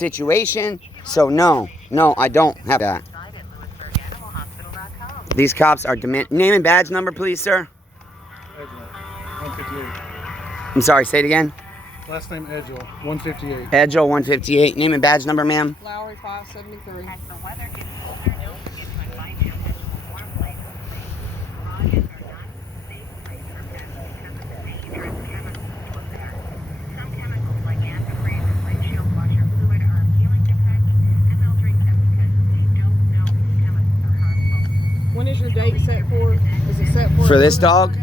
situation. So no, I don't have that. These cops are demand. Name and badge number, please, sir. Edgel, 158. I'm sorry, say it again. Last name Edgel, 158. Edgel, 158. Name and badge number, ma'am. Lowry, 573. When is your date set for? Is it set For this dog?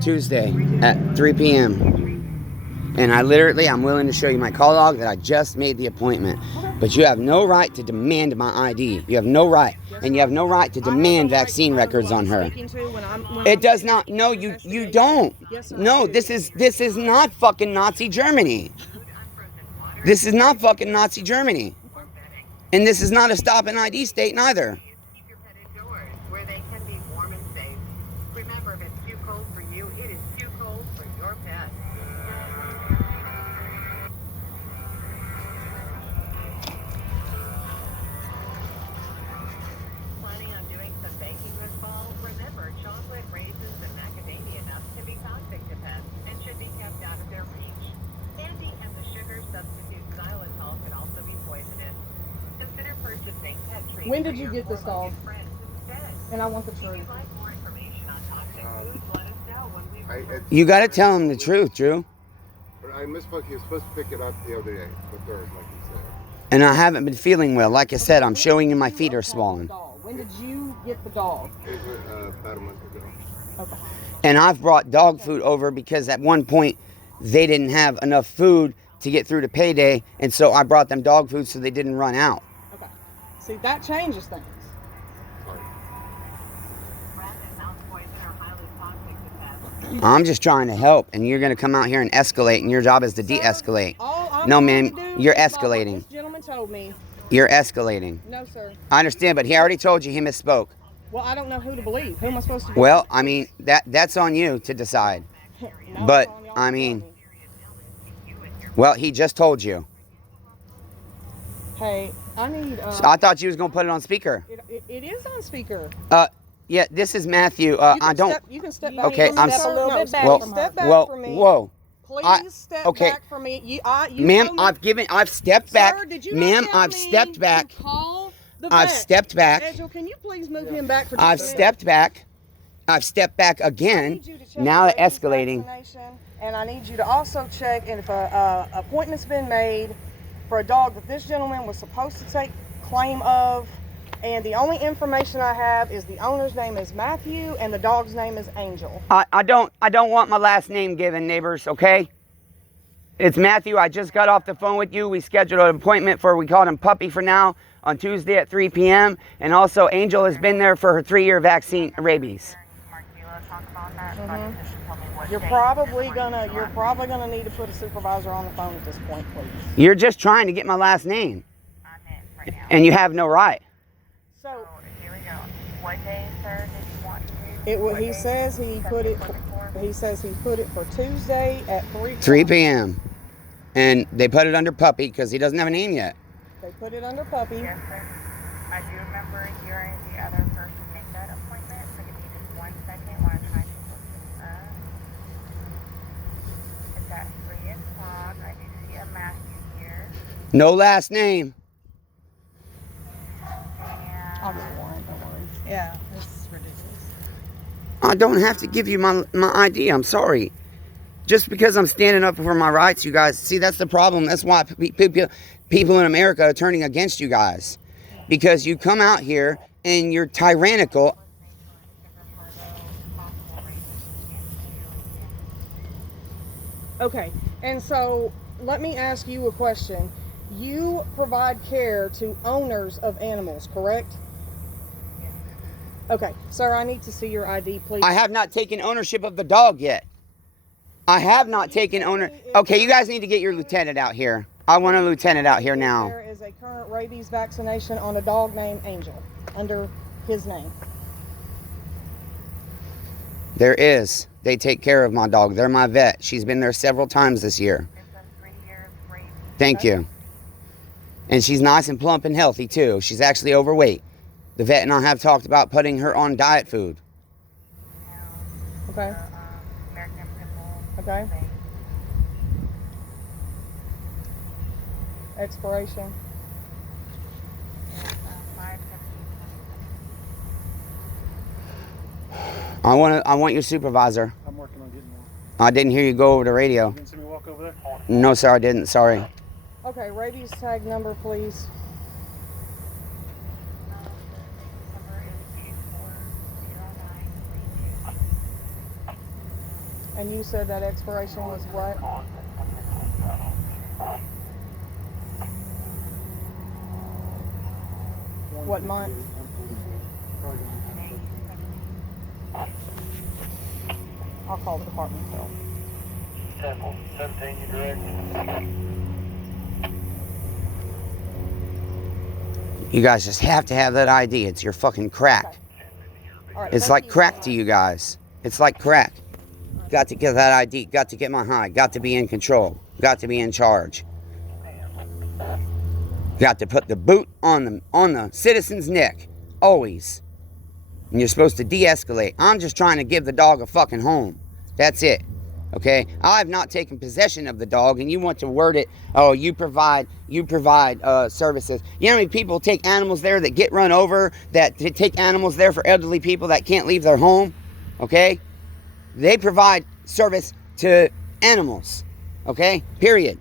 Tuesday at 3 p.m. And I'm willing to show you my call log that I just made the appointment. But you have no right to demand my ID. You have no right. And you have no right to demand vaccine records on her. It does not. No, you don't. No, this is not fucking Nazi Germany. This is not fucking Nazi Germany. And this is not a stop and ID state neither. When did you get this dog? And I want the truth. You got to tell him the truth, Drew. I misspoke. He was supposed to pick it up the other day, the third, like you said. And I haven't been feeling well. Like I said, I'm showing you my feet are swollen. When did you get the dog? It was about a month ago. Okay. And I've brought dog food over because at one point they didn't have enough food to get through to payday. And so I brought them dog food so they didn't run out. Okay. See, that changes things. I'm just trying to help, and you're going to come out here and escalate, and your job is to de-escalate. No, ma'am, you're escalating. This gentleman told me. You're escalating. No, sir. I understand, but he already told you he misspoke. Well, I don't know who to believe. Who am I supposed to believe? Well, I mean, that's on you to decide. No, But, it's on y'all I to mean, tell me. well, he just told you. Hey, I need... So I thought you was going to put it on speaker. It is on speaker. Yeah, this is Matthew. You can step back. Okay, I'm step a little bit back. Well, Step back well, for me. whoa. Please step okay. back for me. You Ma'am, told me, I've stepped back. Sir, did you Ma'am, not tell I've me stepped to back. Call the I've vet? stepped back. Angel, can you please move him back for just I've a minute? stepped back. I've stepped back I again. need you to check Now the it's rabies escalating. vaccination, and I need you to also check if an appointment's been made for a dog that this gentleman was supposed to take claim of. And the only information I have is the owner's name is Matthew and the dog's name is Angel. I don't want my last name given, neighbors, okay? It's Matthew. I just got off the phone with you. We scheduled an appointment we called him Puppy for now, on Tuesday at 3 p.m. And also Angel has been there for her 3-year vaccine, rabies. You're probably gonna need to put a supervisor on the phone at this point, please. You're just trying to get my last name. And you have no right. So here we go. What day, sir, did you want to do? he says he put it for Tuesday at 3 3 p.m. And they put it under Puppy because he doesn't have a name yet. They put it under Puppy. Yes, sir. I do remember hearing the other person make that appointment. So give me just 1 second while I try to look this up. It's at 3 o'clock. I do see a Matthew here. No last name. I'll get a warrant, don't worry. Yeah, this is ridiculous. I don't have to give you my ID. I'm sorry. Just because I'm standing up for my rights, you guys. See, that's the problem. That's why people in America are turning against you guys. Because you come out here and you're tyrannical. Okay, and so let me ask you a question. You provide care to owners of animals, correct? Okay, sir, I need to see your ID, please. I have not taken ownership of the dog yet. I have not taken owner. Okay, you guys need to get your lieutenant out here. I want a lieutenant out here now. There is a current rabies vaccination on a dog named Angel, under his name. There is. They take care of my dog. They're my vet. She's been there several times this year. It's a 3-year rabies. Thank you. And she's nice and plump and healthy too. She's actually overweight. The vet and I have talked about putting her on diet food. Okay. American Pit Bull. Okay. Expiration. 5/15/20. I want your supervisor. I'm working on getting one. I didn't hear you go over the radio. You didn't see me walk over there? No, sir, I didn't. Sorry. Okay, rabies tag number, please. Number is 240932. And you said that expiration was what? What month? I'll call the department, Phil. 17, you direct. You guys just have to have that ID. It's your fucking crack. Okay. All right, It's thank like you. crack to you guys. It's like crack. Got to get that ID. Got to get my high. Got to be in control. Got to be in charge. Got to put the boot on the citizen's neck. Always. And you're supposed to de-escalate. I'm just trying to give the dog a fucking home. That's it. Okay? I've not taken possession of the dog, and you want to word it, oh, you provide services. You know how many people take animals there that get run over, that take animals there for elderly people that can't leave their home? Okay? They provide service to animals. Okay? Period.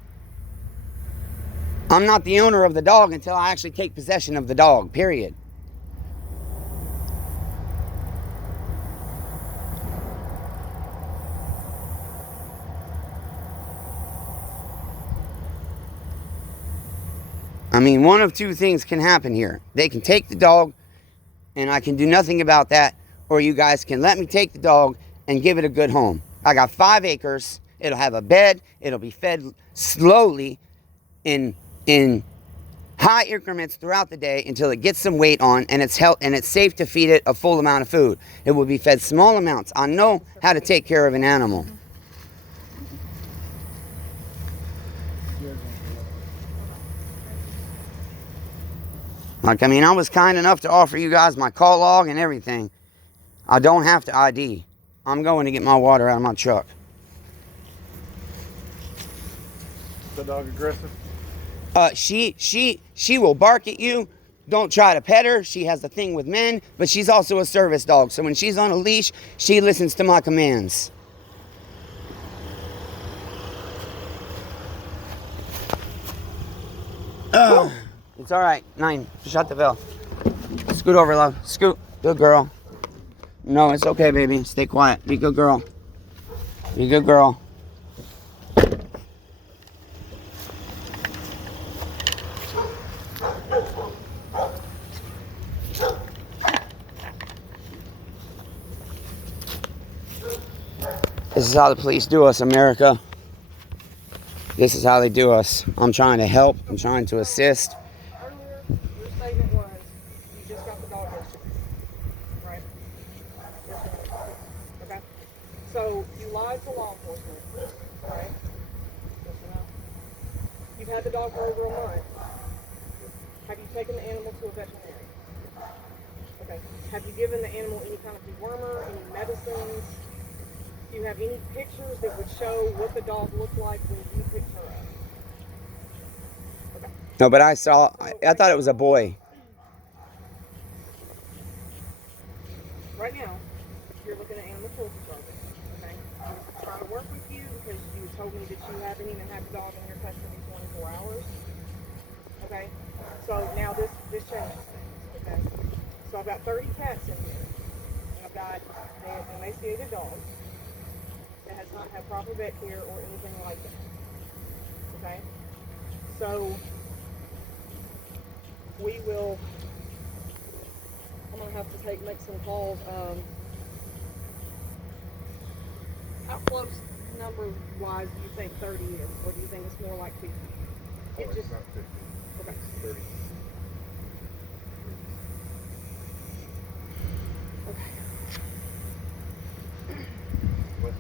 I'm not the owner of the dog until I actually take possession of the dog. Period. I mean, one of two things can happen here. They can take the dog, and I can do nothing about that, or you guys can let me take the dog and give it a good home. I got 5 acres. It'll have a bed. It'll be fed slowly in high increments throughout the day until it gets some weight on, and it's safe to feed it a full amount of food. It will be fed small amounts. I know how to take care of an animal. Like, I mean, I was kind enough to offer you guys my call log and everything. I don't have to ID. I'm going to get my water out of my truck. Is the dog aggressive? She will bark at you. Don't try to pet her. She has a thing with men, but she's also a service dog. So when she's on a leash, she listens to my commands. It's all right. 9. Shut the bell. Scoot over, love. Scoot. Good girl. No, it's okay, baby. Stay quiet. Be a good girl. Be a good girl. This is how the police do us, America. This is how they do us. I'm trying to help. I'm trying to assist. Earlier, your statement was you just got the dog yesterday, right? Yesterday. Okay. So you lied to law enforcement, right? Yes or no? You've had the dog for over a month. Have you taken the animal to a veterinarian? Okay. Have you given the animal any kind of dewormer, any medicines? Do you have any pictures that would show what the dog looked like when you picked her up? Okay. No, but I thought it was a boy. Right now, you're looking at animal cruelty charges, okay? I was trying to work with you because you told me that you haven't even had the dog in your custody 24 hours, okay? So now this changes things, okay? So I've got 30 cats in here. I've got an emaciated dog that has not had proper vet care or anything like that, okay? So we will, I'm gonna have to make some calls. How close number wise do you think 30 is, or do you think it's more like 50? Oh, It it's just, not 50. okay. It's 30. Okay. What?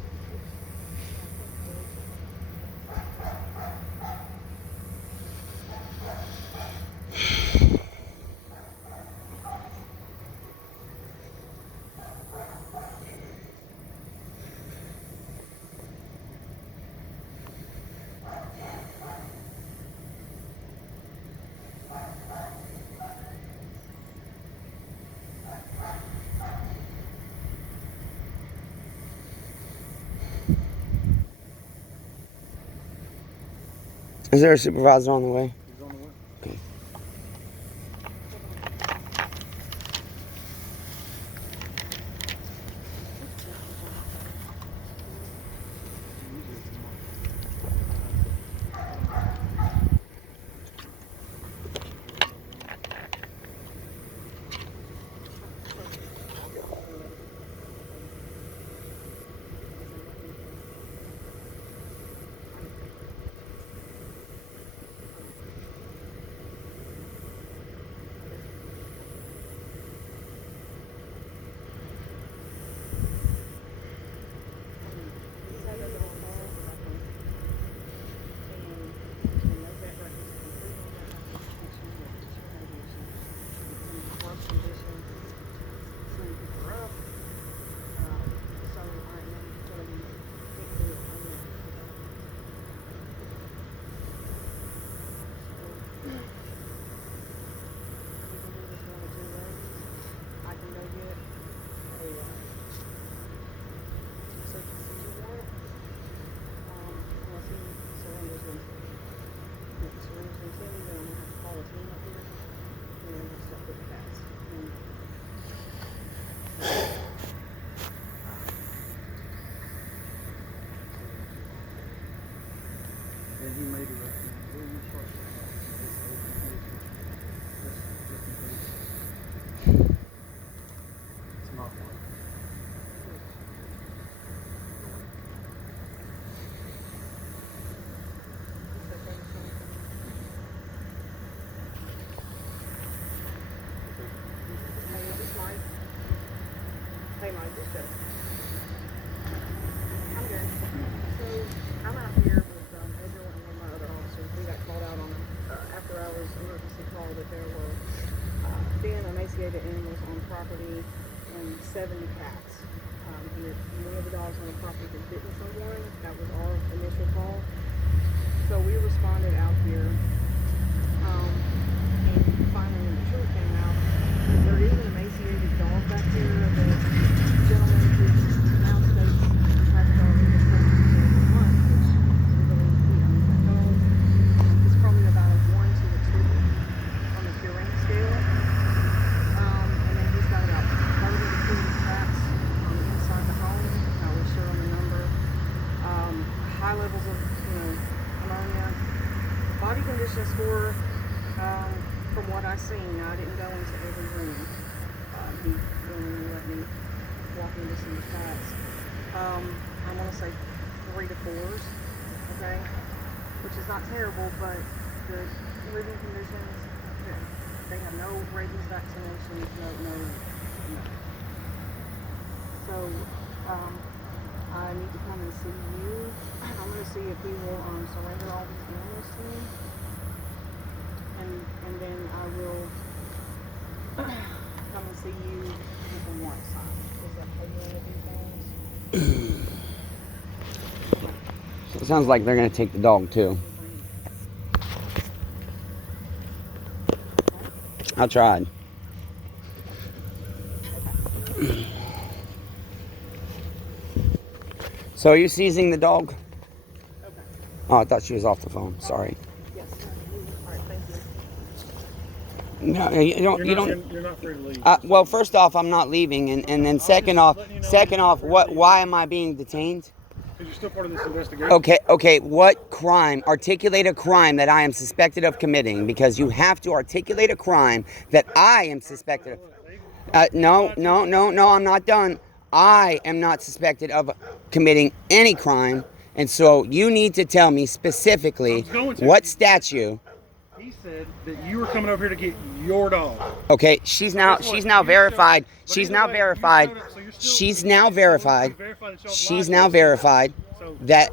Is there a supervisor on the way? He's on the way. Okay. And he made a recommendation. It's not one. Hey, Mike, just check. I'm good. So, I'm out here with Edgar and one of my other officers. We got called out on after hours emergency call that there were thin, emaciated animals on property and 70 cats. One of the dogs on the property had bitten someone. That was our initial call. So we responded out here. And finally, when the truth came out, there is an emaciated dog back here. The gentleman who now states he has a dog in his custody for 1 month, which we believe that dog is probably about a 1 to a 2 on the Purine scale. And then he's got about 30 to 40 cats inside the home. We're sure on the number. High levels of, ammonia. Body condition score, from what I seen, I didn't go into every room. He willingly let me walk into some cats. I want to say 3 to 4s, okay? Which is not terrible, but the living conditions, they have no rabies vaccinations, no. So, I need to come and see you. I'm going to see if he will surrender all these animals to me. And then I will come and see you with a warrant signed. Is that how you want to do things? So it sounds like they're going to take the dog too. I tried. So are you seizing the dog? Okay. Oh, I thought she was off the phone. Sorry. Yes. All right, thank you. No, you don't. You're not free to leave. Well, first off, I'm not leaving, and then second off, why am I being detained? Because you're still part of this investigation. Okay. What crime? Articulate a crime that I am suspected of committing, because you have to articulate a crime that I am suspected of. No, I'm not done. I am not suspected of committing any crime, and so you need to tell me specifically what statute. He said that you were coming over here to get your dog. Okay, she's now verified. She's now verified. She's now verified. She's now verified that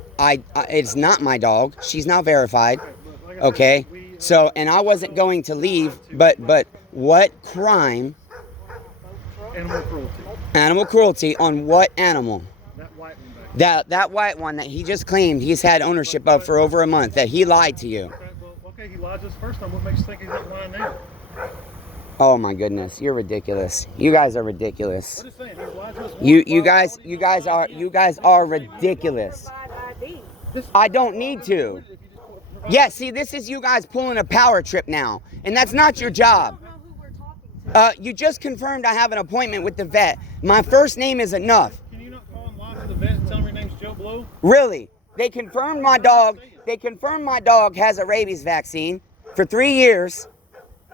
it's not my dog. She's now verified. Okay, so and I wasn't going to leave, but what crime? Animal cruelty. Animal cruelty on what animal? That white one back. That white one that he just claimed he's had ownership of for over a month. That he lied to you. Okay, he lied to us first time. What makes you think he's not lying now? Oh my goodness, you're ridiculous. You guys are ridiculous. What is saying? He's lied to us. You guys are ridiculous. I don't need to. Yeah, see, this is you guys pulling a power trip now, and that's not your job. I don't know who we're talking to. You just confirmed I have an appointment with the vet. My first name is enough. Can you not call and lie to the vet and tell him your name's Joe Blow? Really? They confirmed my dog. They confirmed my dog has a rabies vaccine for 3 years.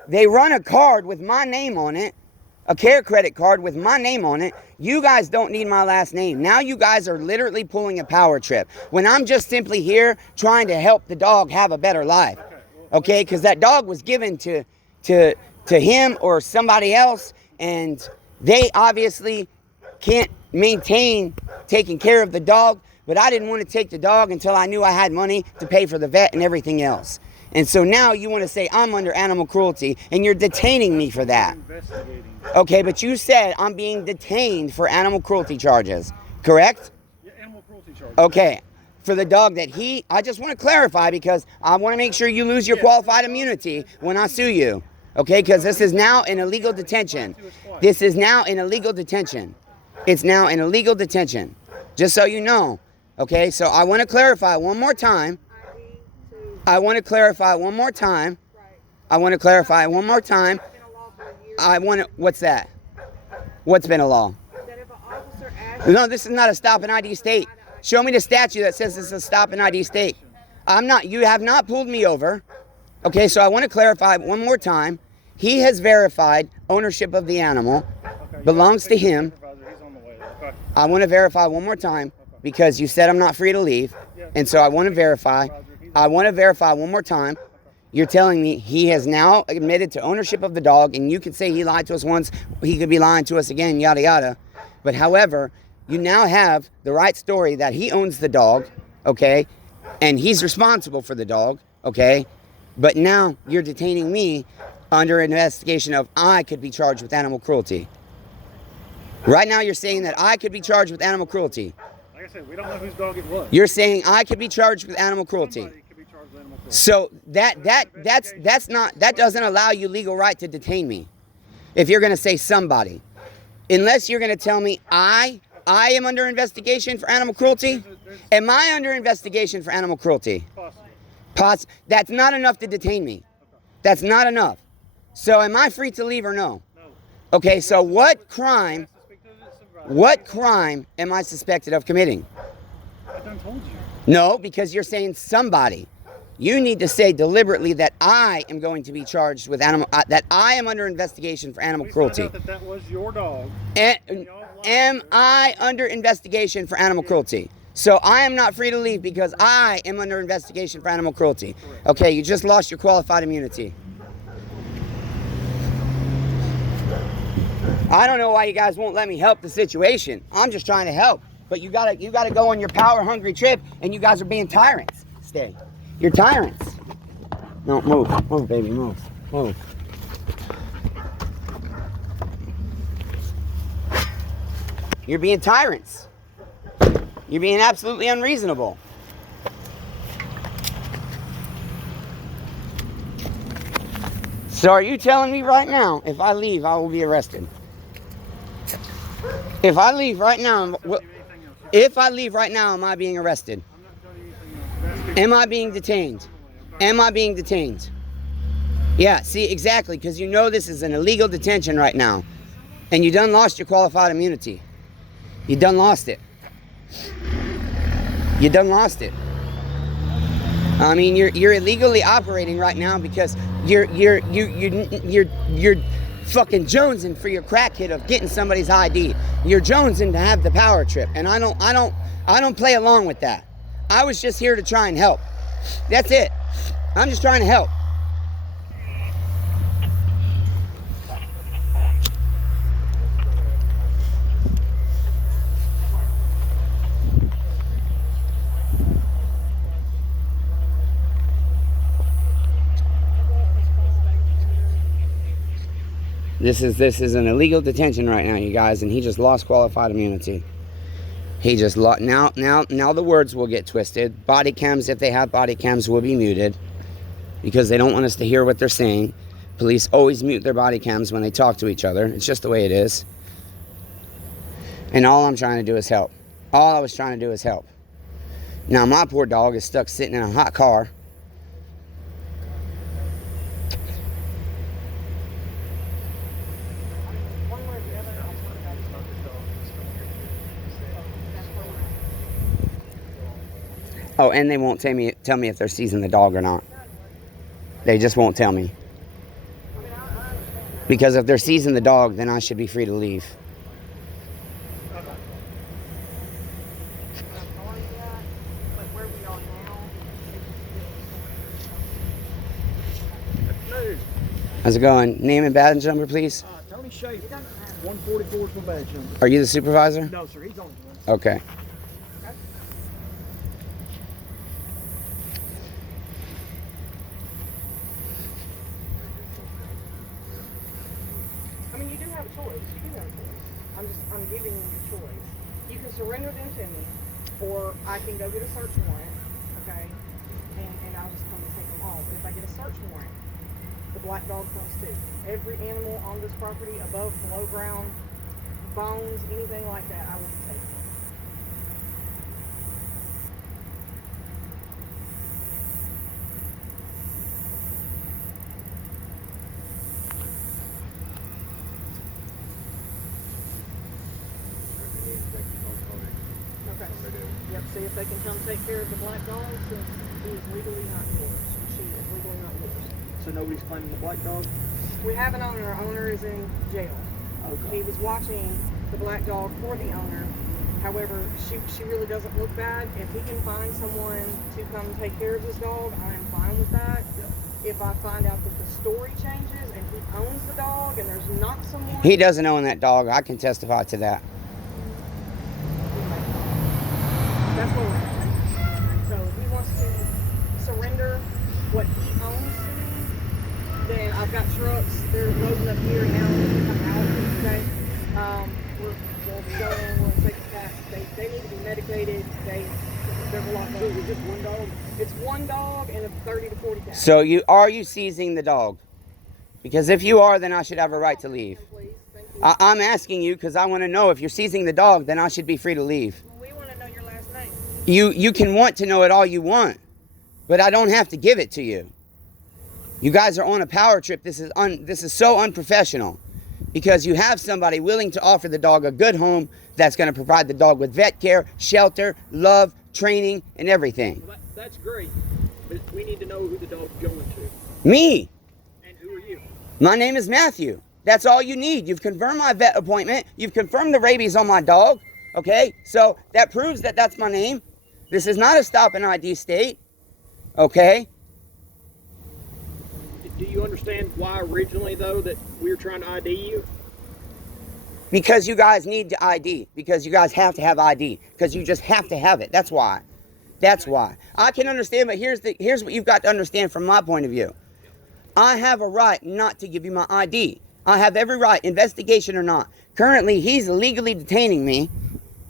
They run a card with my name on it, a care credit card with my name on it. You guys don't need my last name. Now you guys are literally pulling a power trip when I'm just simply here trying to help the dog have a better life. Okay? Because that dog was given to him or somebody else, and they obviously can't maintain taking care of the dog. But I didn't want to take the dog until I knew I had money to pay for the vet and everything else. And so now you want to say I'm under animal cruelty, and you're detaining me for that. Investigating. Okay, but you said I'm being detained for animal cruelty charges, correct? Yeah, animal cruelty charges. Okay, for the dog that I just want to clarify because I want to make sure you lose your qualified immunity when I sue you. Okay, because this is now an illegal detention. This is now an illegal detention. It's now an illegal detention. Just so you know. Okay, so I want to clarify one more time. I want to clarify one more time. I want to clarify one more time. What's that? What's been a law? That if an officer asks No, this is not a stop and ID state. Show me the statute that says this is a stop and ID state. You have not pulled me over. Okay, so I want to clarify one more time. He has verified ownership of the animal, belongs to him. Supervisor, he's on the way. Okay. I want to verify one more time because you said I'm not free to leave. And so I want to verify. I want to verify one more time. You're telling me he has now admitted to ownership of the dog, and you could say he lied to us once, he could be lying to us again, yada, yada. But however, you now have the right story that he owns the dog, okay, and he's responsible for the dog, okay, but now you're detaining me under an investigation of I could be charged with animal cruelty. Right now you're saying that I could be charged with animal cruelty. Like I said, we don't know whose dog it was. You're saying I could be charged with animal cruelty. Somebody could be charged with animal cruelty. So that doesn't allow you legal right to detain me. If you're going to say somebody, unless you're going to tell me I am under investigation for animal cruelty. Am I under investigation for animal cruelty? Possibly. That's not enough to detain me. That's not enough. So am I free to leave or no? No. Okay, so what crime am I suspected of committing? I done told you. No, because you're saying somebody. You need to say deliberately that I am going to be charged with that I am under investigation for animal cruelty. We found out that was your dog. Am I under investigation for animal cruelty? So I am not free to leave because I am under investigation for animal cruelty. Okay, you just lost your qualified immunity. I don't know why you guys won't let me help the situation. I'm just trying to help. But you gotta go on your power hungry trip, and you guys are being tyrants. Stay. You're tyrants. No, move. Move, baby, move. Move. You're being tyrants. You're being absolutely unreasonable. So are you telling me right now, if I leave, I will be arrested? If I leave right now, am I being arrested? Am I being detained? Am I being detained? Yeah, see, exactly, because you know this is an illegal detention right now. And you done lost your qualified immunity. You done lost it. You done lost it. I mean, you're illegally operating right now because you're fucking jonesing for your crack hit of getting somebody's ID. You're jonesing to have the power trip, and I don't play along with that. I was just here to try and help. That's it. I'm just trying to help. This is an illegal detention right now, you guys, and he just lost qualified immunity. He just lost. Now the words will get twisted. Body cams, if they have body cams, will be muted because they don't want us to hear what they're saying. Police always mute their body cams when they talk to each other. It's just the way it is. And all I'm trying to do is help. All I was trying to do is help. Now my poor dog is stuck sitting in a hot car Oh, and they won't tell me if they're seizing the dog or not. They just won't tell me. Because if they're seizing the dog, then I should be free to leave. How's it going? Name and badge number, please. Tony Schaefer, 144 is my badge number. Are you the supervisor? No, sir, he's on the one. Okay. I mean, you do have a choice. You do have a choice. I'm giving you a choice. You can surrender them to me, or I can go get a search warrant, okay? And I'll just come and take them all. But if I get a search warrant, the black dog comes too. Every animal on this property, above, below ground, bones, anything like that, I will be taking. Okay. Yep, see if they can come take care of the black dog since he is legally not yours. She is legally not yours. So nobody's claiming the black dog? We have an owner. Our owner is in jail. Okay. He was watching the black dog for the owner. However, she really doesn't look bad. If he can find someone to come take care of his dog, I am fine with that. Yeah. If I find out that the story changes and he owns the dog and there's not someone... He doesn't own that dog. I can testify to that. That's what we're at. So if he wants to surrender what he owns to me, then I've got trucks. They're loading up here now. Come out. Okay. We'll go in. We'll take a test. They need to be medicated. There's a lot going on. Is it one dog? It's one dog and a 30 to 40 cats. So are you seizing the dog? Because if you are, then I should have a right to leave. Please, thank you. I'm asking you because I want to know if you're seizing the dog, then I should be free to leave. We want to know your last name. You can want to know it all you want, but I don't have to give it to you. You guys are on a power trip. This is so unprofessional because you have somebody willing to offer the dog a good home that's going to provide the dog with vet care, shelter, love, training, and everything. Well, that's great, but we need to know who the dog's going to. Me. And who are you? My name is Matthew. That's all you need. You've confirmed my vet appointment. You've confirmed the rabies on my dog. Okay? So that proves that that's my name. This is not a stop and ID state. Okay? Do you understand why originally, though, that we were trying to ID you? Because you guys need to ID. Because you guys have to have ID. Because you just have to have it. That's why. That's why. I can understand, but here's what you've got to understand from my point of view. I have a right not to give you my ID. I have every right, investigation or not. Currently, he's illegally detaining me.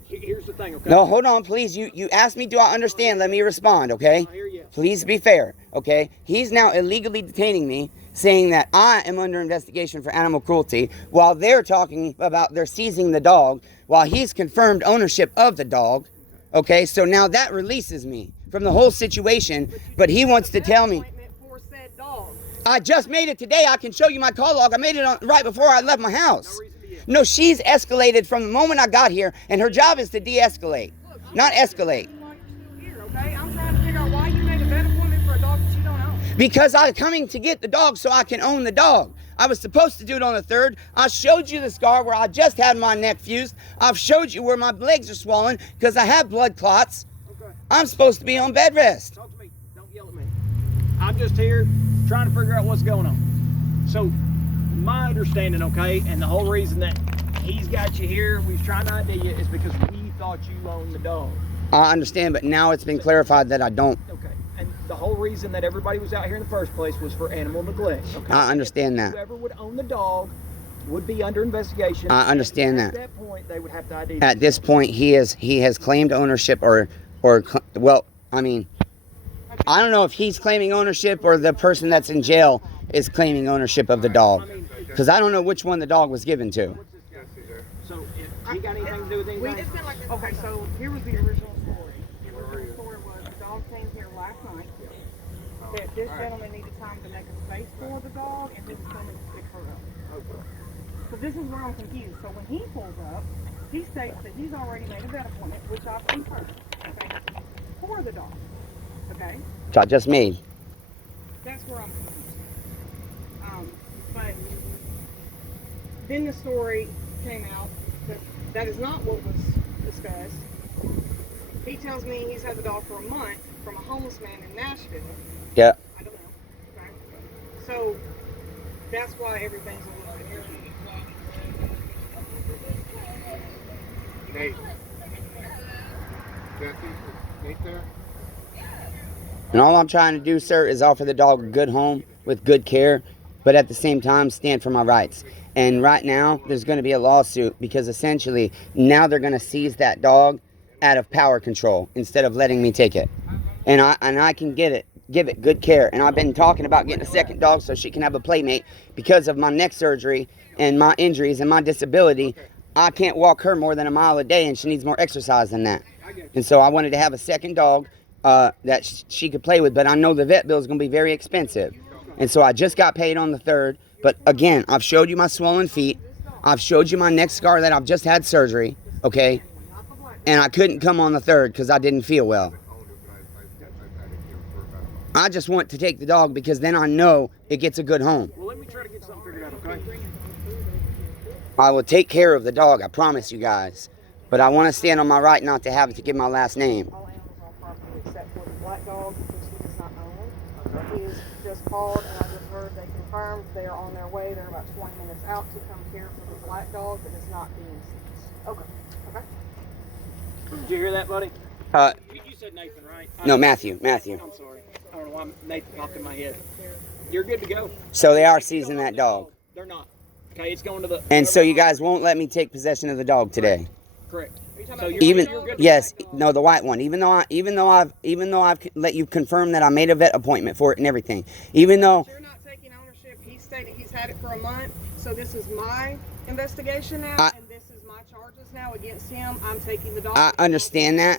Here's the thing, okay? No, hold on, please. You asked me, do I understand? Let me respond, okay? I hear you. Please be fair, okay? He's now illegally detaining me, saying that I am under investigation for animal cruelty, while they're talking about they're seizing the dog, while he's confirmed ownership of the dog, okay? So now that releases me from the whole situation, but he wants to tell me... For said dog. I just made it today. I can show you my call log. I made it right before I left my house. No reason to yell. No, she's escalated from the moment I got here, and her job is to de-escalate, not escalate. Why you're still here, okay? I'm trying to figure out why you made a vet appointment for a dog that you don't own. Because I'm coming to get the dog so I can own the dog. I was supposed to do it on the 3rd. I showed you the scar where I just had my neck fused. I've showed you where my legs are swollen because I have blood clots. Okay. I'm supposed to be on bed rest. Talk to me. Don't yell at me. I'm just here trying to figure out what's going on. So, my understanding, okay, and the whole reason that he's got you here, we was trying to ID you, is because we thought you owned the dog. I understand, but now it's been clarified that I don't. Okay. And the whole reason that everybody was out here in the first place was for animal neglect. Okay? I understand that. Whoever would own the dog would be under investigation. I understand At that. that point, they would have to ID. At this point, he has claimed ownership well, I mean, I don't know if he's claiming ownership or the person that's in jail is claiming ownership of the dog. Because I don't know which one the dog was given to. So, if he got anything to do with anything? It's been like this. Okay, so here was the original story. The original story was the dog came here last night. That this gentleman needed time to make a space for the dog, and he was coming to pick her up. So this is where I'm confused. So when he pulls up, he states that he's already made a vet appointment, which I've confirmed, okay, for the dog. Okay, which I just made. that's where I'm confused. But then the story came out that that is not what was discussed. He tells me he's had the dog for a month from a homeless man in Nashville. Yeah. I don't know. Okay. So that's why everything's a little confusing. Nate. Jackie, is Nate there? And all I'm trying to do, sir, is offer the dog a good home with good care, but at the same time stand for my rights. And right now, there's going to be a lawsuit because essentially now they're going to seize that dog out of power control instead of letting me take it. And I can give it good care. And I've been talking about getting a second dog so she can have a playmate because of my neck surgery and my injuries and my disability. I can't walk her more than a mile a day, and she needs more exercise than that. And so I wanted to have a second dog that she could play with, but I know the vet bill is going to be very expensive. And so I just got paid on the 3rd. But again, I've showed you my swollen feet. I've showed you my neck scar that I've just had surgery, okay? And I couldn't come on the 3rd because I didn't feel well. I just want to take the dog because then I know it gets a good home. Well, let me try to get something figured out, okay? I will take care of the dog, I promise you guys. But I want to stand on my right not to have to give my last name. All animals on property except for the black dog, which he does not own. He is just called, and I just heard they confirmed they are on their way. They're about 20 minutes out to come care for the black dog that is not being seized. Okay. Okay. Did you hear that, buddy? You said Nathan, right? No, Matthew. I'm sorry. I don't know why Nathan popped in my head. You're good to go. So they are seizing that dog. They're not. Okay, it's going to the... And so you guys won't let me take possession of the dog today. Correct. So Even you're good to yes, go. no, the white one. Even though I've let you confirm that I made a vet appointment for it and everything. Even though You're not taking ownership. He stated he's had it for a month, so this is my investigation now, and this is my charges now against him. I'm taking the dog. I understand that.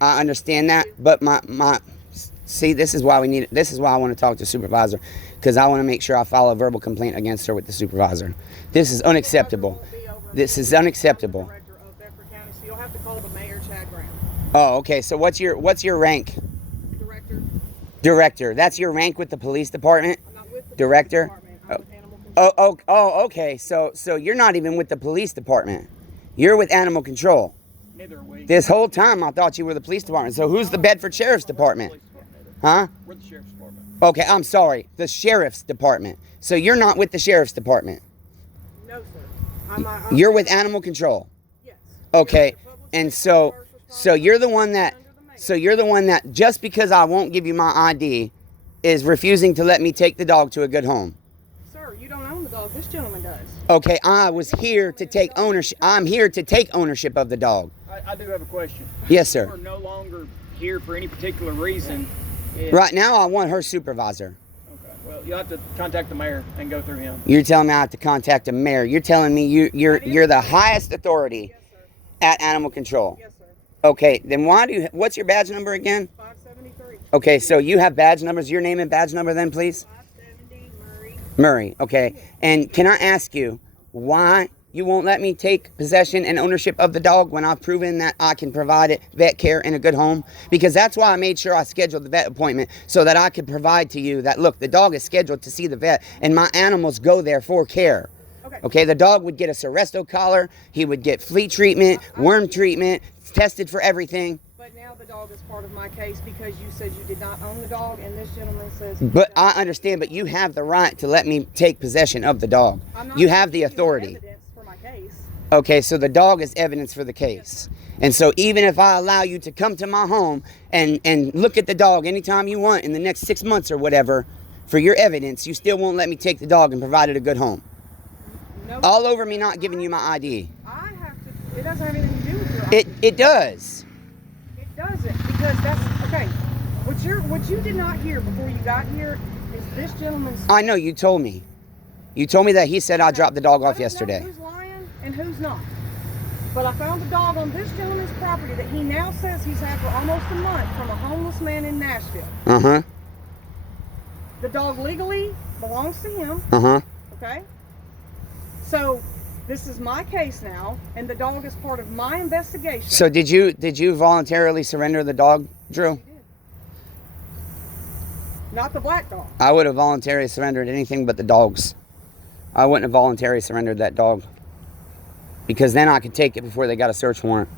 I understand that, but my see, this is why we need. This is why I want to talk to Supervisor, because I want to make sure I file a verbal complaint against her with the Supervisor. This is unacceptable. This is unacceptable. So you'll have to call the mayor, Chad Brown. Oh, okay. So what's your rank? Director. Director. That's your rank with the police department? I'm not with the Director? police department. I'm with animal control. Oh, okay. So you're not even with the police department. You're with animal control. Neither are we. This whole time I thought you were the police department. So who's the Bedford Sheriff's Department? Huh? We're the sheriff's department. Okay, I'm sorry. The Sheriff's Department. So you're not with the Sheriff's Department. No, sir. I'm You're with animal control. Yes. Okay. And so you're the one that just because I won't give you my ID is refusing to let me take the dog to a good home. Sir, you don't own the dog. This gentleman does. Okay, I was here to take ownership. I'm here to take ownership of the dog. I do have a question. Yes, sir. We're no longer here for any particular reason. Right now, I want her supervisor. Okay. Well, you'll have to contact the mayor and go through him. You're telling me I have to contact the mayor. You're telling me you're the highest authority Yes, sir. at animal control. Yes, sir. Okay, then what's your badge number again? 573. Okay, so you have badge numbers. Your name and badge number then, please? 570 Murray. Murray, okay. And can I ask you why you won't let me take possession and ownership of the dog when I've proven that I can provide it vet care in a good home? Because that's why I made sure I scheduled the vet appointment, so that I could provide to you that, look, the dog is scheduled to see the vet and my animals go there for care. Okay, the dog would get a Seresto collar, he would get flea treatment, worm treatment, tested for everything. But now the dog is part of my case because you said you did not own the dog, and this gentleman says... But I understand, but you have the right to let me take possession of the dog. You have the authority. Evidence for my case. Okay, so the dog is evidence for the case. And so even if I allow you to come to my home and look at the dog anytime you want in the next 6 months or whatever for your evidence, you still won't let me take the dog and provide it a good home. No, All over me not giving you my ID. I have to... It doesn't have anything to do with your ID. It does. It doesn't, because that's... Okay, what you did not hear before you got here is this gentleman's... I know, you told me. You told me that he said I dropped the dog off yesterday. I don't know who's lying and who's not. But I found a dog on this gentleman's property that he now says he's had for almost a month from a homeless man in Nashville. Uh-huh. The dog legally belongs to him. Uh-huh. Okay? So, this is my case now, and the dog is part of my investigation. So did you voluntarily surrender the dog, Drew? Not the black dog. I would have voluntarily surrendered anything but the dogs. I wouldn't have voluntarily surrendered that dog. Because then I could take it before they got a search warrant.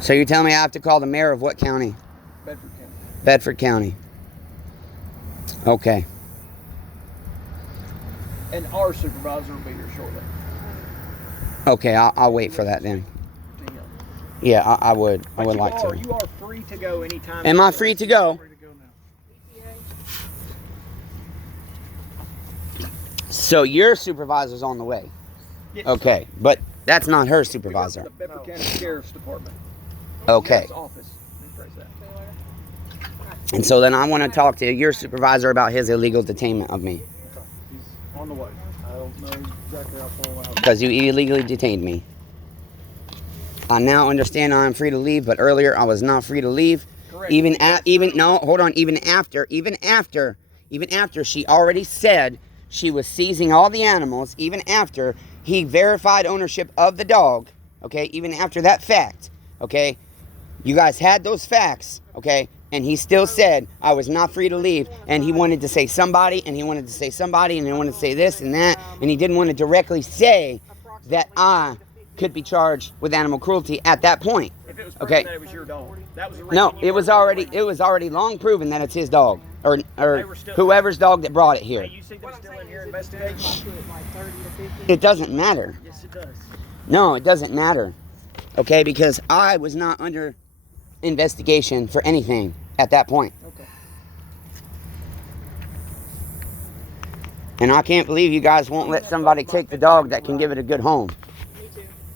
So you're telling me I have to call the mayor of what county? Bedford County. Bedford County. Okay. And our supervisor will be here shortly. Okay, I'll wait for that then. Yeah, I would. I would like to. You are free to go anytime. Am I free to go? Free to go now. So your supervisor's on the way. Yes. Okay, but that's not her supervisor. The Bedford County Sheriff's Department. Okay. Sheriff's office. Rephrase that. And so then I want to talk to your supervisor about his illegal detainment of me. Okay. He's on the way. I don't know exactly how far out. Because you illegally detained me. I now understand I am free to leave, but earlier I was not free to leave. Correct. Even after she already said she was seizing all the animals, even after he verified ownership of the dog, okay, even after that fact, okay, you guys had those facts, okay, and he still said I was not free to leave, and he wanted to say somebody, and he wanted to say somebody, and he wanted to say this and that, and he didn't want to directly say that I could be charged with animal cruelty at that point. If it was proven Okay. that it was your dog, that was the reason No, you it was were already going. long proven that it's his dog or They were still- whoever's dog that brought it here. Hey, you see them still in here investigating? It doesn't matter. Yes, it does. No, it doesn't matter. Okay, because I was not under investigation for anything at that point. Okay. And I can't believe you guys won't let somebody take the dog that can give it a good home.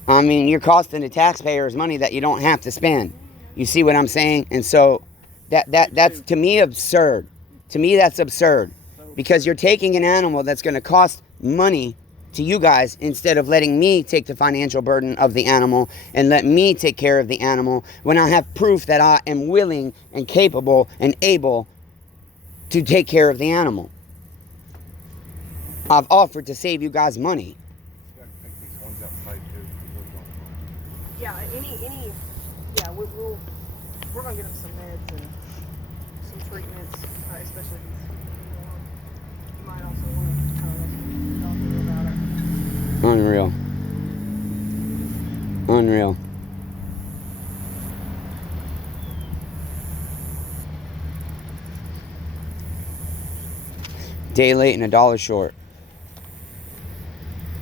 I mean, you're costing the taxpayers money that you don't have to spend. You see what I'm saying? And so that's to me absurd. To me, that's absurd. Because you're taking an animal that's going to cost money to you guys instead of letting me take the financial burden of the animal and let me take care of the animal when I have proof that I am willing and capable and able to take care of the animal. I've offered to save you guys money. Yeah, we're gonna get him some meds and some treatments, especially these. You might also want to talk to her about it. Unreal. Unreal. Day late and $1 short.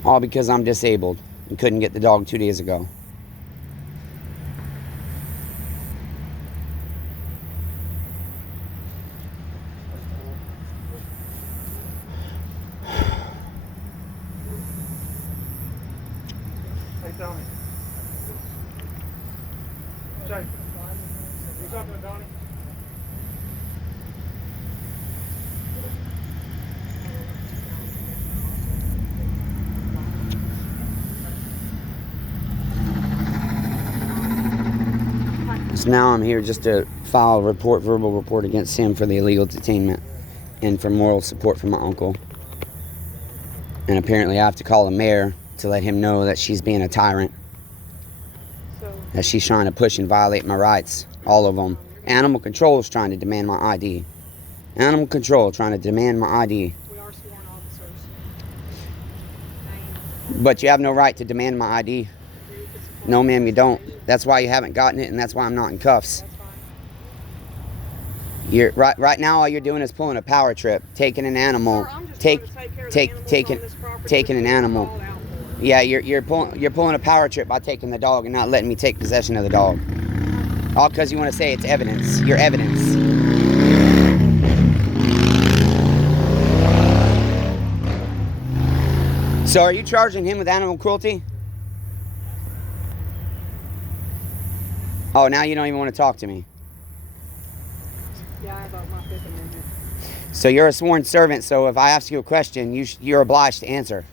All because I'm disabled and couldn't get the dog 2 days ago. Hey, Donnie. Jay, you talking to Donnie? So now I'm here just to file a verbal report against him for the illegal detainment and for moral support from my uncle. And apparently I have to call the mayor to let him know that she's being a tyrant. That she's trying to push and violate my rights. All of them. Animal control is trying to demand my ID. Animal control trying to demand my ID. We are sworn officers. But you have no right to demand my ID. No, ma'am, you don't. That's why you haven't gotten it, and that's why I'm not in cuffs. You're right now. All you're doing is pulling a power trip, taking an animal, taking an animal. Yeah, you're pulling a power trip by taking the dog and not letting me take possession of the dog. All because you want to say it's evidence. Your evidence. So are you charging him with animal cruelty? Oh, now you don't even want to talk to me. Yeah, I have my Fifth Amendment. So you're a sworn servant, so if I ask you a question, you're obliged to answer.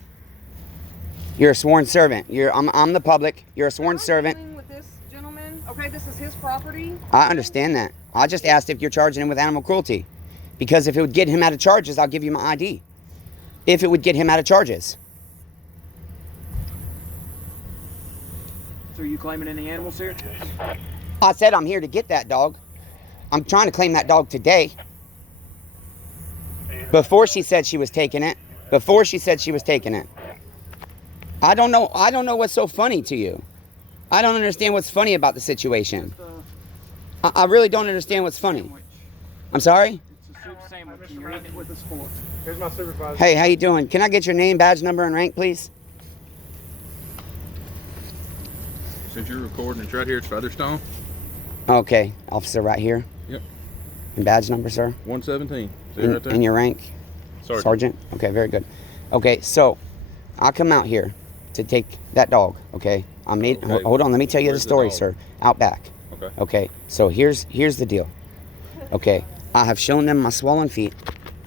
You're a sworn servant. I'm the public. You're a sworn servant. I'm dealing with this gentleman. Okay, this is his property. I understand that. I just asked if you're charging him with animal cruelty. Because if it would get him out of charges, I'll give you my ID. If it would get him out of charges. So are you claiming any animals here? I said I'm here to get that dog. I'm trying to claim that dog today. Before she said she was taking it. Before she said she was taking it. I don't know what's so funny to you. I don't understand what's funny about the situation. I really don't understand what's funny. I'm sorry? It's a soup sandwich, and you're eating it with a fork. Here's my supervisor. Hey, how you doing? Can I get your name, badge number, and rank, please? Since you're recording, it's right here. It's Featherstone. Okay, officer right here. Yep. And badge number, sir? 117. See it right there? And your rank? Sergeant. Okay, very good. Okay, so I come out here to take that dog, okay? Okay. Hold on, let me tell you the Where's the story, dog? sir. Out back. Okay. Okay, so here's the deal. Okay, I have shown them my swollen feet.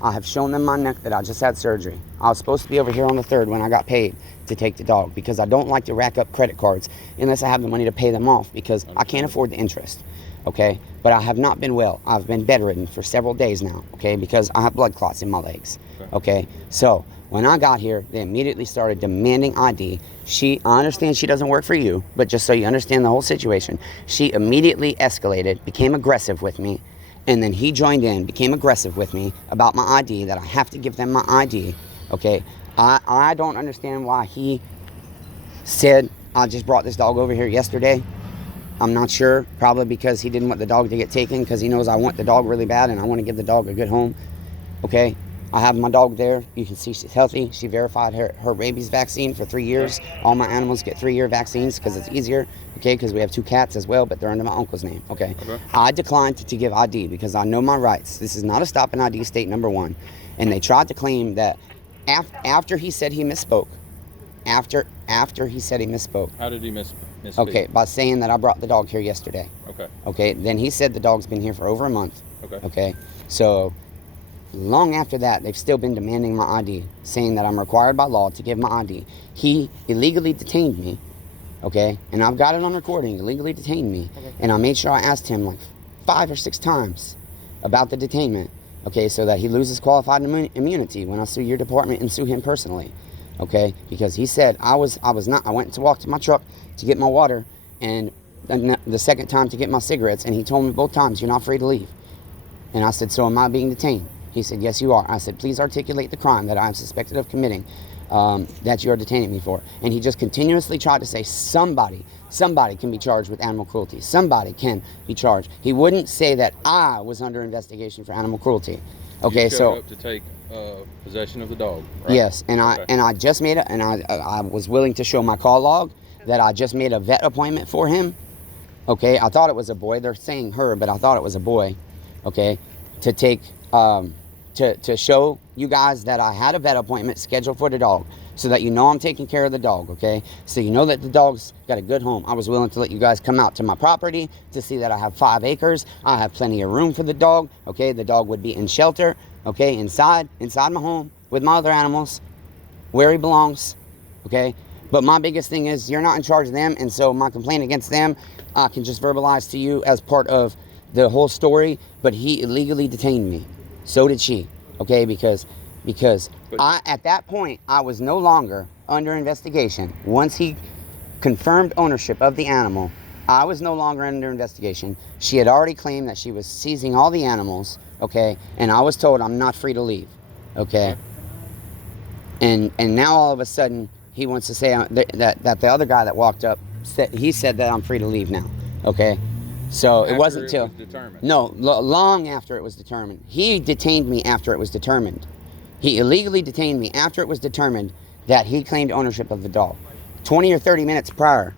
I have shown them my neck that I just had surgery. I was supposed to be over here on the 3rd when I got paid to take the dog because I don't like to rack up credit cards unless I have the money to pay them off because I can't afford the interest. Okay, but I have not been well. I've been bedridden for several days now, okay, because I have blood clots in my legs. Okay, so when I got here, they immediately started demanding ID. I understand she doesn't work for you, but just so you understand the whole situation, she immediately escalated, became aggressive with me, and then he joined in, became aggressive with me about my ID, that I have to give them my ID. Okay, I don't understand why he said, I just brought this dog over here yesterday. I'm not sure, probably because he didn't want the dog to get taken because he knows I want the dog really bad and I want to give the dog a good home. Okay, I have my dog there. You can see she's healthy. She verified her rabies vaccine for 3 years. All my animals get 3-year vaccines because it's easier, okay, because we have 2 cats as well, but they're under my uncle's name, okay? I declined to give ID because I know my rights. This is not a stop and ID state, number 1. And they tried to claim that after he said he misspoke, after he said he misspoke. How did he misspeak? Okay, by saying that I brought the dog here yesterday. Okay. Okay, then he said the dog's been here for over a month. Okay. Okay, so long after that, they've still been demanding my ID, saying that I'm required by law to give my ID. He illegally detained me, okay, and I've got it on recording, illegally detained me, and I made sure I asked him like 5 or 6 times about the detainment, okay, so that he loses qualified immunity when I sue your department and sue him personally, okay, because he said I went to walk to my truck to get my water, and the second time to get my cigarettes, and he told me both times, you're not free to leave. And I said, so am I being detained? He said, yes, you are. I said, please articulate the crime that I am suspected of committing, that you are detaining me for. And he just continuously tried to say somebody can be charged with animal cruelty. Somebody can be charged. He wouldn't say that I was under investigation for animal cruelty. Okay, you showed so up to take possession of the dog, right? yes, and I just made I was willing to show my call log that I just made a vet appointment for him. Okay, I thought it was a boy. They're saying her, but I thought it was a boy. Okay, to take to show you guys that I had a vet appointment scheduled for the dog, so that you know I'm taking care of the dog. Okay, so you know that the dog's got a good home. I was willing to let you guys come out to my property to see that I have 5 acres. I have plenty of room for the dog. Okay, the dog would be in shelter. Okay, inside my home with my other animals, where he belongs. Okay. But my biggest thing is you're not in charge of them, and so my complaint against them, I can just verbalize to you as part of the whole story, but he illegally detained me. So did she, okay, because at that point, I was no longer under investigation. Once he confirmed ownership of the animal, I was no longer under investigation. She had already claimed that she was seizing all the animals, okay, and I was told I'm not free to leave, okay? And now all of a sudden, he wants to say that the other guy that walked up said that I'm free to leave now. Okay, so it wasn't till long after it was determined. He detained me after it was determined. He illegally detained me after it was determined that he claimed ownership of the dog. 20 or 30 minutes prior.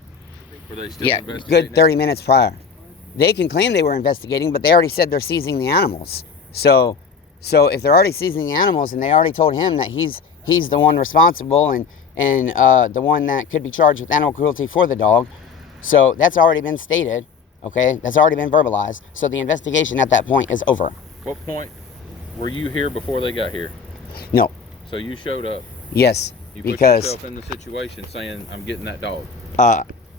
Were they still investigating? Good 30 minutes prior. They can claim they were investigating, but they already said they're seizing the animals. So if they're already seizing the animals and they already told him that he's the one responsible and the one that could be charged with animal cruelty for the dog. So that's already been stated, okay? That's already been verbalized. So the investigation at that point is over. What point were you here before they got here? No. So you showed up. Yes, You because put yourself in the situation saying, I'm getting that dog.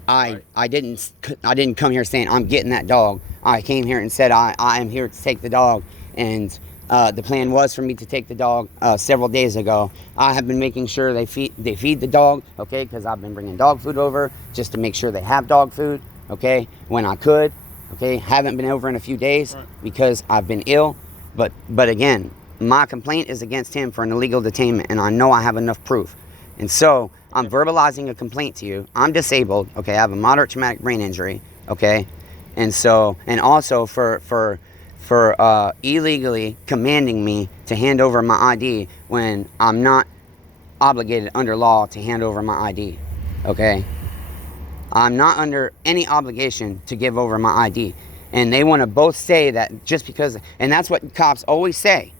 I didn't come here saying I'm getting that dog. I came here and said I am here to take the dog, and the plan was for me to take the dog several days ago. I have been making sure they feed the dog, okay, because I've been bringing dog food over just to make sure they have dog food, okay, when I could. Okay, haven't been over in a few days Right. because I've been ill. But again, my complaint is against him for an illegal detainment, and I know I have enough proof. And so I'm verbalizing a complaint to you. I'm disabled. Okay, I have a moderate traumatic brain injury. Okay, and so and also for illegally commanding me to hand over my ID when I'm not obligated under law to hand over my ID. Okay, I'm not under any obligation to give over my ID. And they want to both say that just because, and that's what cops always say.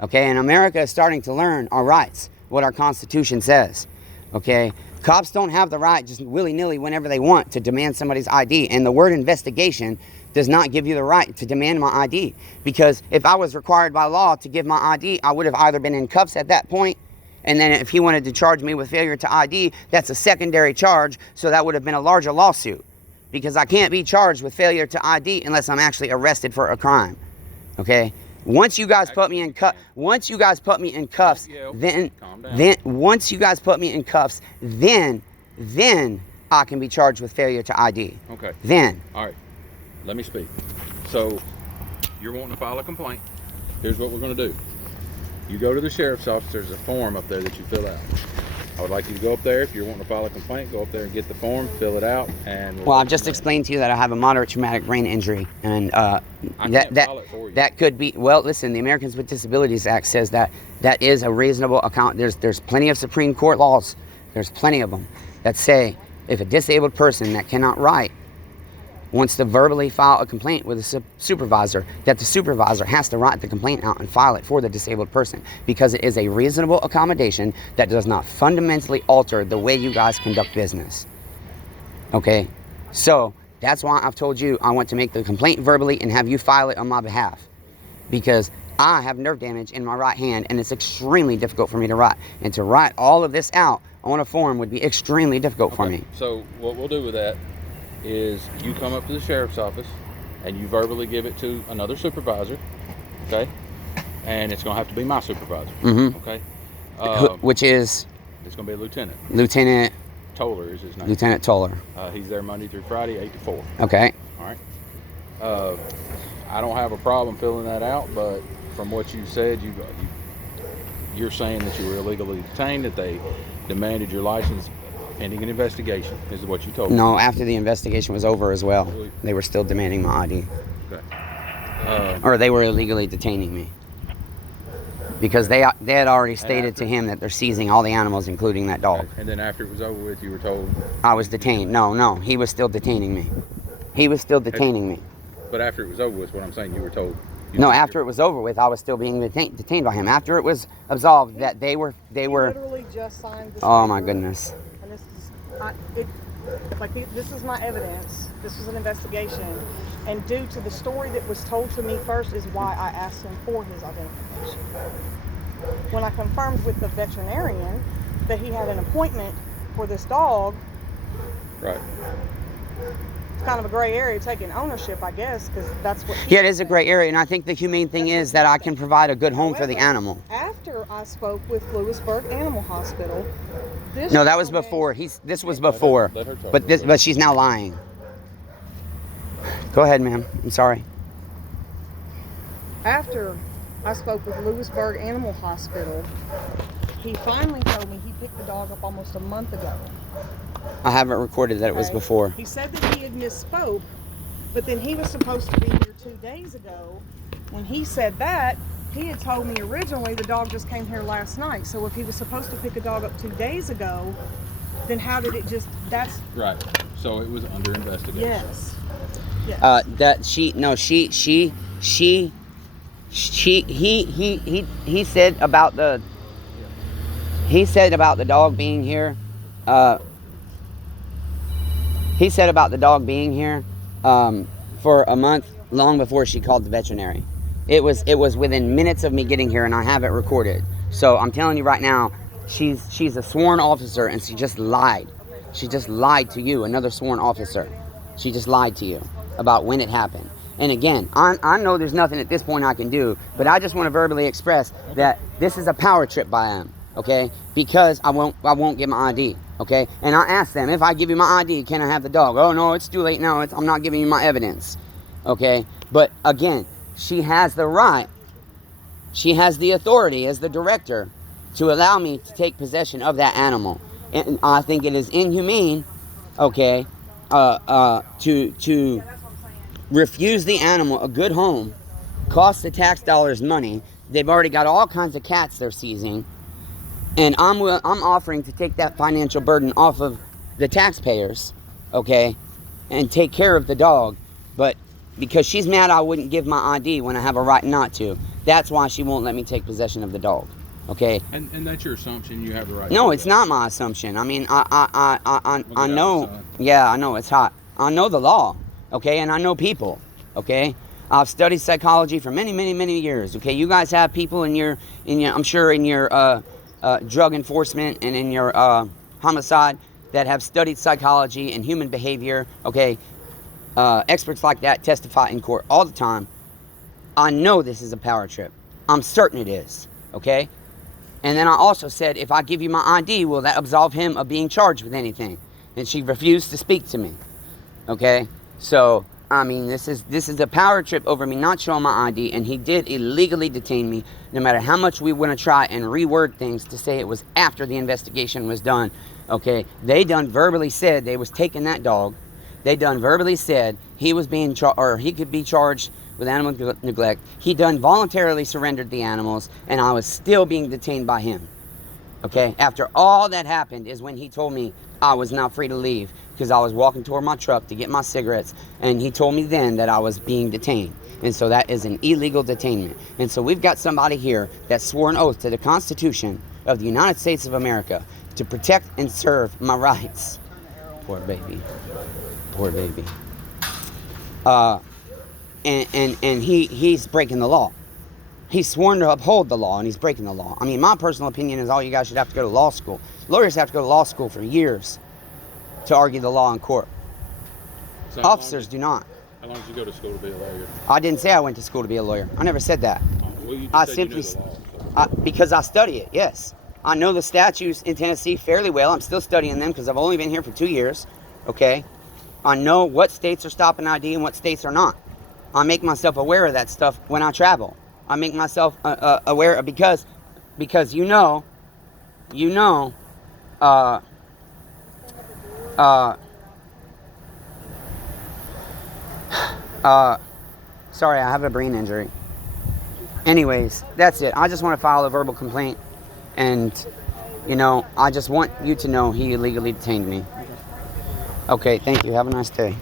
Okay, and America is starting to learn our rights, what our Constitution says. Okay, cops don't have the right just willy-nilly whenever they want to demand somebody's ID. And the word investigation does not give you the right to demand my ID. Because if I was required by law to give my ID, I would have either been in cuffs at that point, and then if he wanted to charge me with failure to ID, that's a secondary charge, so that would have been a larger lawsuit. Because I can't be charged with failure to ID unless I'm actually arrested for a crime. Okay? Once you guys put me in cuffs, Yeah, then calm down. once you guys put me in cuffs, then I can be charged with failure to ID. Okay. Then. All right. Let me speak. So, you're wanting to file a complaint. Here's what we're going to do. You go to the sheriff's office. There's a form up there that you fill out. I would like you to go up there. If you're wanting to file a complaint, go up there and get the form, fill it out, and Well, I've just explained to you that I have a moderate traumatic brain injury, and I can't file it for you. that could be. Well, listen, the Americans with Disabilities Act says that is a reasonable account. There's plenty of Supreme Court laws. There's plenty of them that say if a disabled person that cannot write wants to verbally file a complaint with a supervisor, that the supervisor has to write the complaint out and file it for the disabled person, because it is a reasonable accommodation that does not fundamentally alter the way you guys conduct business. Okay? So that's why I've told you I want to make the complaint verbally and have you file it on my behalf, because I have nerve damage in my right hand and it's extremely difficult for me to write. And to write all of this out on a form would be extremely difficult for me. So what we'll do with that is you come up to the sheriff's office and you verbally give it to another supervisor, okay? And it's going to have to be my supervisor, okay? Which is It's going to be a lieutenant. Lieutenant Toller is his name. Lieutenant Toller. He's there Monday through Friday, 8 to 4. Okay. All right. I don't have a problem filling that out, but from what you said, you're saying that you were illegally detained, that they demanded your license pending an investigation, is what you told me. No, after the investigation was over as well, they were still demanding my ID. Okay. Or they were illegally detaining me. Because they had already stated to him that they're seizing all the animals, including that dog. And then after it was over with, you were told? I was detained. No, he was still detaining me. He was still detaining me. But after it was over with, what I'm saying, you were told? No, after it was over with, I was still being detained by him. After it was absolved, that they were. He literally just signed this Oh my paper. goodness. And this is my evidence. This was an investigation, and due to the story that was told to me first is why I asked him for his identification. When I confirmed with the veterinarian that he had an appointment for this dog, Right. it's kind of a gray area taking ownership, I guess, because that's what he Yeah, it is a gray area, and I think the humane thing is that I can provide a good home for the animal. After I spoke with Lewisburg Animal Hospital, this No, that was gentleman- before. This was before. Let her talk. But she's now lying. Go ahead, ma'am. I'm sorry. After I spoke with Lewisburg Animal Hospital, he finally told me he picked the dog up almost a month ago. I haven't recorded that it was Okay? before. He said that he had misspoke, but then he was supposed to be here 2 days ago. When he said that, he had told me originally the dog just came here last night. So if he was supposed to pick a dog up 2 days ago, then how did it just, that's, Right. So it was under investigation. yes. Yes. He said about the dog being here. He said about the dog being here for a month, long before she called the veterinary. It was within minutes of me getting here, and I have it recorded. So I'm telling you right now, she's a sworn officer, and she just lied. She just lied to you, another sworn officer. She just lied to you about when it happened. And again, I know there's nothing at this point I can do, but I just want to verbally express that this is a power trip by them, okay? Because I won't get my ID, okay? And I asked them, if I give you my ID, can I have the dog? Oh no, it's too late now. I'm not giving you my evidence. Okay? But again, she has the right, she has the authority as the director to allow me to take possession of that animal. And I think it is inhumane, okay, to refuse the animal a good home, cost the tax dollars money. They've already got all kinds of cats they're seizing, and I'm offering to take that financial burden off of the taxpayers, okay, and take care of the dog. But because she's mad I wouldn't give my ID when I have a right not to, that's why she won't let me take possession of the dog. Okay. And that's your assumption. You have the right. No, to it's do not my assumption. I mean, I at know. outside. Yeah, I know it's hot. I know the law. Okay, and I know people. Okay, I've studied psychology for many, many, many years. Okay, you guys have people in your, I'm sure in your drug enforcement and in your homicide that have studied psychology and human behavior. Okay, experts like that testify in court all the time. I know this is a power trip. I'm certain it is. Okay. And then I also said, if I give you my ID, will that absolve him of being charged with anything? And she refused to speak to me. Okay? So, I mean, this is a power trip over me not showing my ID, and he did illegally detain me, no matter how much we want to try and reword things to say it was after the investigation was done. Okay? They done verbally said they was taking that dog. They done verbally said he was being or he could be charged with animal neglect. He done voluntarily surrendered the animals, and I was still being detained by him. Okay? After all that happened is when he told me I was not free to leave because I was walking toward my truck to get my cigarettes, and he told me then that I was being detained. And so that is an illegal detainment. And so we've got somebody here that swore an oath to the Constitution of the United States of America to protect and serve my rights. Poor baby. Poor baby. And he's breaking the law. He's sworn to uphold the law, and he's breaking the law. I mean, my personal opinion is all you guys should have to go to law school. Lawyers have to go to law school for years to argue the law in court. So Officers do not. How long did you go to school to be a lawyer? I didn't say I went to school to be a lawyer. I never said that. Well, you just I said simply, you knew the law, so. because I study it, yes. I know the statutes in Tennessee fairly well. I'm still studying them because I've only been here for 2 years, okay? I know what states are stopping ID and what states are not. I make myself aware of that stuff when I travel. I make myself aware of, because sorry, I have a brain injury. Anyways, that's it. I just want to file a verbal complaint, and I just want you to know he illegally detained me. Okay, thank you. Have a nice day.